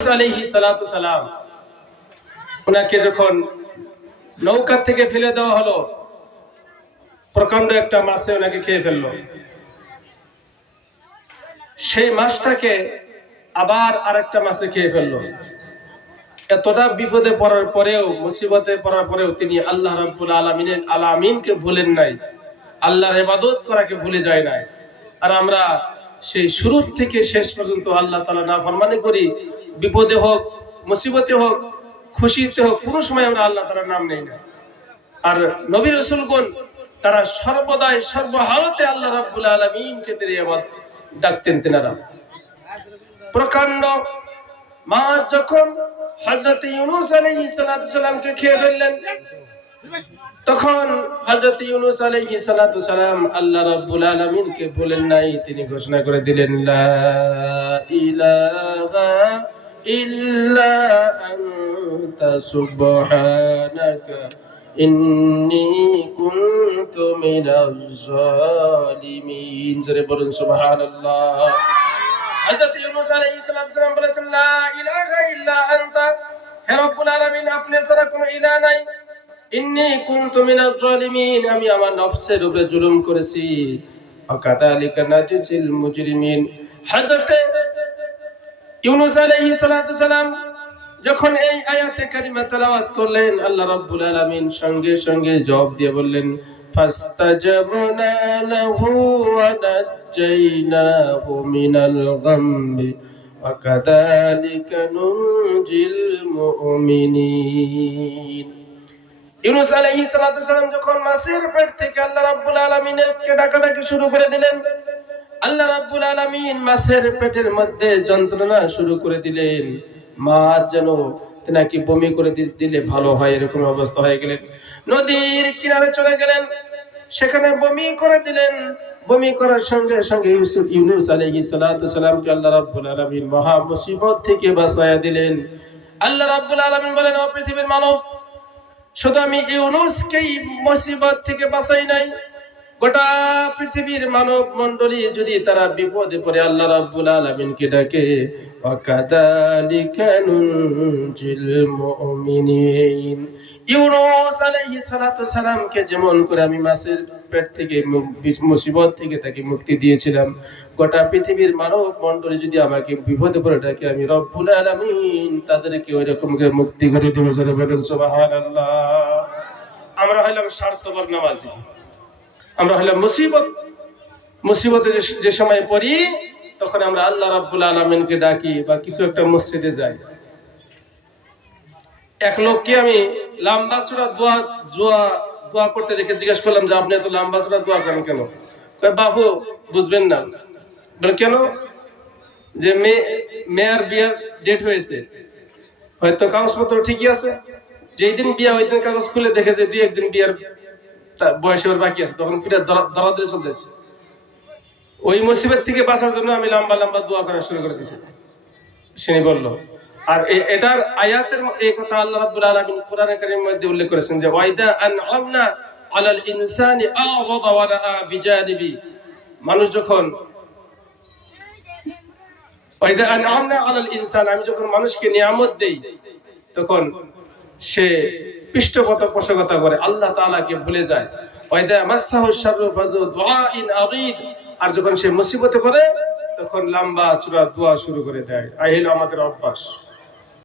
আলাইহিস সালাতু সালাম ওনাকে যখন নৌকা থেকে ফেলে দেওয়া হলো, প্রকাণ্ড একটা মাছে ওনাকে খেয়ে ফেললো। সেই মাছটাকে আবার আরেকটা মাছে খেয়ে ফেললো। এতটা বিপদে পড়ার পরেও, মুসিবতে পড়ার পরেও তিনি আল্লাহ রাব্বুল আলামিনকে ভুলেন নাই, আল্লাহর ইবাদত করাকে ভুলে যায় নাই। আর আমরা সেই শুরু থেকে শেষ পর্যন্ত আল্লাহ তাআলা নাফরমানি করি, বিপদে হোক, মুসিবতে হোক, খুশিতে হোক, কোনো সময় আমরা আল্লাহ তাআলার নাম নেই না। আর নবী রাসূলগণ তারা সর্বদাই সর্বহালতে আল্লাহ রাব্বুল আলামিনকে ডাকতেন। তেনারা প্রকাণ্ড মাছ যখন হযরত ইউনূস আলাইহিস সালাতু সালামকে খেয়ে ফেললেন, তখন হযরত ইউনূস আলাইহিস সালাতু সালাম আল্লাহ রাব্বুল আলামিনকে বলেন নাই। তিনি ঘোষণা করে দিলেন, লা ইলাহা ইল্লা আনতা সুবহানাকা ইন্নী কুনতু মিনাজ জালিমিন। জোরে বলুন সুবহানাল্লাহ। হযরত ইউনূস আলাইহিস সালাম বলেছেন, লা ইলাহা ইল্লা আনতা, হে রব্বুল আলামিন, আপনি ছাড়া কোনো ইলাহ নাই। ইন্নী কুনতু মিনাজ জালিমিন, আমি আমার নফসের উপরে জুলুম করেছি। ওয়াকাযালিকা নাজিল মুজরিমিন। হযরত ইউনূস আলাইহিস সালাম যখন এই আয়াতে কারিমা তেলাওয়াত করলেন, আল্লাহ রাব্বুল আলামিন সঙ্গে সঙ্গে জবাব দিয়ে বললেন, ফাস্তাজাবনা লাহু ওয়া নাজ্জাইনাহু মিনাল গাম্মি ওয়া কাযালিকা নুনজিল মুমিনিন। ইউনূস আলাইহিস সালাম যখন মাছের পেট থেকে আল্লাহ রাব্বুল আলামিনকে ডাকাডাকি শুরু করে দিলেন, আল্লাহ রাব্বুল আলামিন মাছের পেটের মধ্যে যন্ত্রণা শুরু করে দিলেন। মাছ যেন নাকি বমি করে দিলে ভালো হয়, এরকম অবস্থা হয়ে গেলেন। নদীর কিনারে চলে গেলেন, সেখানে বমি করে দিলেন। বমি করার সঙ্গে সঙ্গে ইউনূস আলাইহিস সালামকে আল্লাহ রাব্বুল আলামিন মহা মুসিবত থেকে বাঁচায়া দিলেন। আল্লাহ রাব্বুল আলামিন বলেন, ও পৃথিবীর মানব, শুধু আমি ইউনূসকেই মুসিবত থেকে বাঁচাই নাই, গোটা পৃথিবীর মানব মণ্ডলী যদি তারা বিপদে পড়ে আল্লাহ রাব্বুল আলামিনকে ডাকে, ওয়াকাযালিকা নুনজিল মুমিনিন। ইউনূস আলাইহিস সালামকে যেমন করে আমি মাছের পেট থেকে মুসিবত থেকে তাকে মুক্তি দিয়েছিলাম, গোটা পৃথিবীর মানব মণ্ডলী যদি আমাকে বিপদে পড়ে ডাকে, আমি রব্বুল আলামিন তাদেরকে ওই রকম করে মুক্তি করে দেব। জোরে বলুন সুবহানাল্লাহ। আমরা হইলাম স্বার্থপর নামাজি, আমরা হইলাম মুসিবতে যে সময় পড়ি, তখন আমরা আল্লাহ রাব্বুল আলামিনকে ডাকি বা কিছু একটা মসজিদে যাই। এক লোককে আমি লম্বা চূড়া দোয়া করতে দেখে জিজ্ঞেস করলাম যে, আপনি এত লম্বা চূড়া দোয়া করেন কেন? বাবু বুঝবেন না। বলে, কেন? যে মেয়ের বিয়ের ডেট হয়েছে, হয়তো কাগজপত্র ঠিকই আছে, যেই দিন বিয়ে ওই দিন কাগজ খুলে দেখে যে 2-1 দিন বিয়ের বয়স ওর বাকি আছে, তখন পিঠা দরাদরি চলতেছে। ওই মুসিবত থেকে বাঁচার জন্য আমি লম্বা লম্বা দোয়া করা শুরু করে দিয়েছি। সে বলল, আর এটার আয়াতের এই কথা আল্লাহ রাব্বুল আলামিন কোরআনে কারীমের মধ্যে উল্লেখ করেছেন যে, ওয়াইদা আনআমনা আলাল ইনসানি আ'রাদা ওয়া রাআ বিজানিবি। মানুষ যখন ওয়াইদা আনআমনা আলাল ইনসান, আমি যখন মানুষকে নিয়ামত দেই, তখন সে পৃষ্ঠপোষকতা করে, আল্লাহ তাআলাকে ভুলে যায়। ওয়াইদা মাসসাহু শাররু ফাযু দুআইন আযীদ, আর যখন সে মুসিবতে পড়ে তখন লম্বা চূড়া দোয়া শুরু করে দেয়। এই হলো আমাদের অভ্যাস।